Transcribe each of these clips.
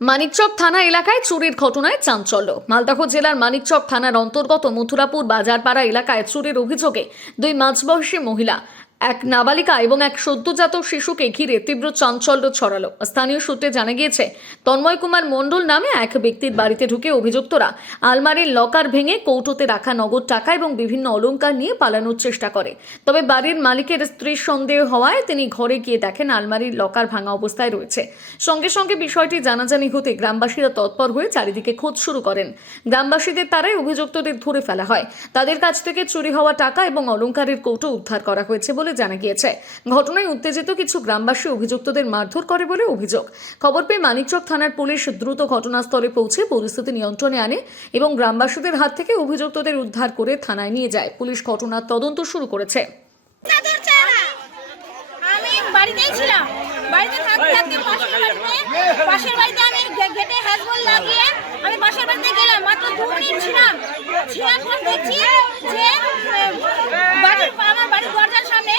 মানিকচক থানা এলাকায় চুরির ঘটনায় চাঞ্চল্য। মালদহ জেলার মানিকচক থানার অন্তর্গত মথুরাপুর বাজারপাড়া এলাকায় চুরির অভিযোগে দুই মাঝবয়সী মহিলা, এক নাবালিকা এবং এক সদ্যজাত শিশুকে ঘিরে তীব্র চাঞ্চল্য ছড়ালো। স্থানীয় সূত্রে জানা গিয়েছে, তন্ময় কুমার মণ্ডল নামে এক ব্যক্তির বাড়িতে ঢুকে অভিযুক্তরা আলমারির লকার ভেঙে কৌটোতে রাখা নগদ টাকা এবং বিভিন্ন অলংকার নিয়ে পালানোর চেষ্টা করে। তবে বাড়ির মালিকের স্ত্রীর সন্দেহ হওয়ায় তিনি ঘরে গিয়ে দেখেন আলমারির লকার ভাঙা অবস্থায় রয়েছে। সঙ্গে সঙ্গে বিষয়টি জানাজানি হতে গ্রামবাসীরা তৎপর হয়ে চারিদিকে খোঁজ শুরু করেন। গ্রামবাসীদের দ্বারাই অভিযুক্তদের ধরে ফেলা হয়। তাদের কাছ থেকে চুরি হওয়া টাকা এবং অলংকারের কৌটো উদ্ধার করা হয়েছে বলে জানা গিয়েছে। ঘটনায় উত্তেজিত কিছু গ্রামবাসী অভিযুক্তদের মারধর করে বলে অভিযোগ। খবর পেয়ে মানিকচক থানার পুলিশ দ্রুত ঘটনাস্থলে পৌঁছে পরিস্থিতি নিয়ন্ত্রণে আনে এবং গ্রামবাসীদের হাত থেকে অভিযুক্তদের উদ্ধার করে থানায় নিয়ে যায়। পুলিশ ঘটনার তদন্ত শুরু করেছে। আমি বাড়িতেই ছিলাম, বাড়িতে থাকতে থাকতে পাশের বাড়িতে আমি গেটে হ্যাজবল লাগিয়ে আমি পাশের বাড়িতে গেলাম। মাত্র 2 মিনিট ছিলাম পর দেখছি যে আমার বাড়ির দরজার সামনে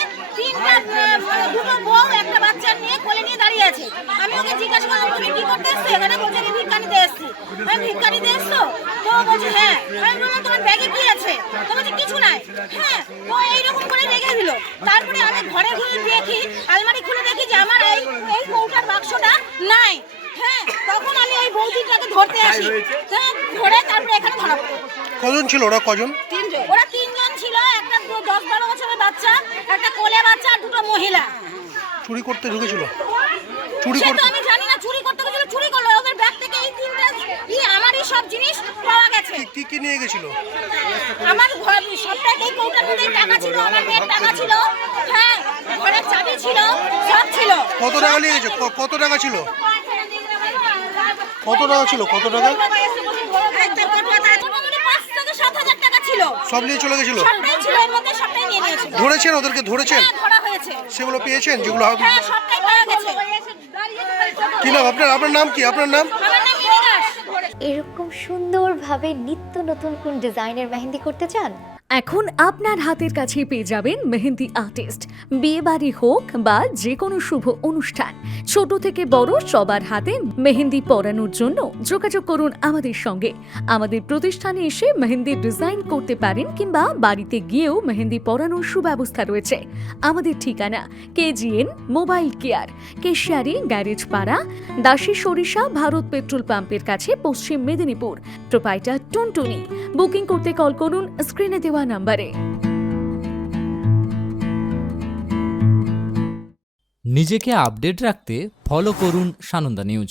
দুটো বউ একটা বাচ্চা নিয়ে কোলে নিয়ে দাঁড়িয়ে আছে। আমি ওকে জিজ্ঞাসা করলাম, তুমি কি করতে এসছো এখানে? বলছে আমি ভিক্ষা নিতে এসছি। আমি ভিক্ষা নিতে এসছো? তো বলছে হ্যাঁ। আমি বললাম তোমার ব্যাগে কি আছে? তো বলছে কিছু নাই। হ্যাঁ, ও এইরকম করে রেখে দিল। তারপরে আমি ঘরে ঘুরে দেখি, আলমারি খুলে দেখি যে আমার এই কৌটার বাক্সটা নাই। হ্যাঁ, তখন আমি ওই বৌদিটাকে ধরতে আসি। হ্যাঁ, ধরে তারপরে এখানে ধরা পড়ে। কজন ছিল ওরা? কজন? ওরা 3 জন ছিল, একটা 10-12 বছরের বাচ্চা, একটা কোলে বাচ্চা আর দুটো মহিলা। চুরি করতে ঢুকেছিল? আমি জানি না, চুরি করতে গেছিল, চুরি করলো। ওদের ব্যাগ থেকে এই 3টা আমারই সব জিনিস পাওয়া গেছে। কি কি নিয়ে গেছিল? আমার সবটাই এই কৌটার মধ্যে টাকা ছিল, আমার মেয়ের টাকা ছিল, হ্যাঁ, ঘরের চাবি ছিল, সব ছিল। কত টাকা নিয়ে গেছে? কত টাকা ছিল? কত টাকা ছিল? কত টাকা? 5 থেকে 7,000 টাকা ছিল। সব নিয়ে চলে গেছিল? সবটাই ছিল, এর মধ্যে সবটাই নিয়ে নিয়েছিল। ধরেছেন? ওদেরকে ধরেছেন? হ্যাঁ, ধরা হয়েছে। সেগুলো পেয়েছেন যেগুলো? হ্যাঁ, সবটাই পাওয়া গেছে। কি নাম আপনার? আপনার নাম কি? আপনার নাম? আমার নাম বিকাশ। এরকম সুন্দরভাবে নিত্য নতুন কোন ডিজাইনের মেহেন্দি করতে চান? এখন আপনার হাতের কাছে পেয়ে যাবেন মেহেন্দি আর্টিস্ট। বিয়ে বাড়ি হোক বা যে কোনো শুভ অনুষ্ঠান, ছোট থেকে বড় সবার হাতে মেহেন্দি পরানোর জন্য যোগাযোগ করুন আমাদের সঙ্গে। আমাদের প্রতিষ্ঠানে এসে মেহেন্দির ডিজাইন করতে পারেন কিংবা বাড়িতে গিয়েও মেহেন্দি পরানোর সুব্যবস্থা রয়েছে। আমাদের ঠিকানা KGN mobile care, Keshiary garage পাড়া, দাসী সরিষা ভারত পেট্রোল পাম্পের কাছে, পশ্চিম মেদিনীপুর। প্রোপাইটার টুনটুনি। বুকিং করতে কল করুন স্ক্রিনে দেওয়া নাম্বারে। নিজেকে আপডেট রাখতে ফলো করুন সানন্দা নিউজ।